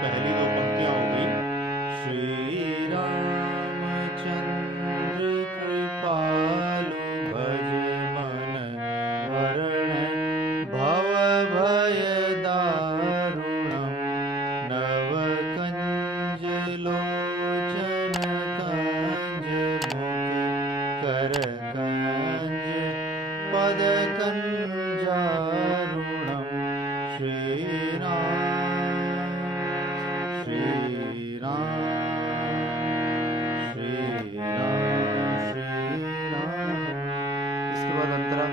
पहली दो पंक्तियां हो गई। श्री रामचंद्र कृपालु भज मन हरण भव भय दारुणम नव कंज लोचन कंज मुख कर कंज पद कंजारुणम श्री राम श्री राम श्री राम श्री राम। इसके बाद अंतरा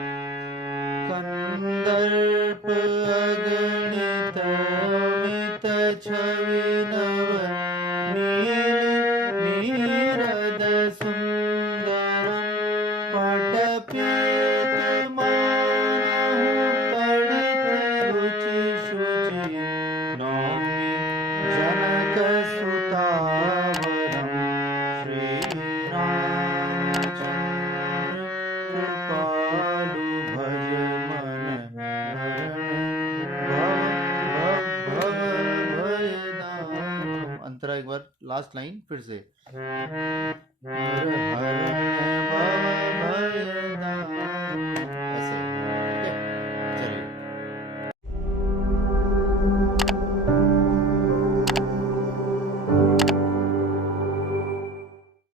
कंदर्प अगणित अमित छवि नव नील नीरद सुंदरम पटपीत मानहु पढ़ित रुचि शुचि नौमि जनक सुतावरम श्री रामचंद्र कृपालु भज मन हरण भव भय दारुणम। अंतरा एक बार लास्ट लाइन फिर से।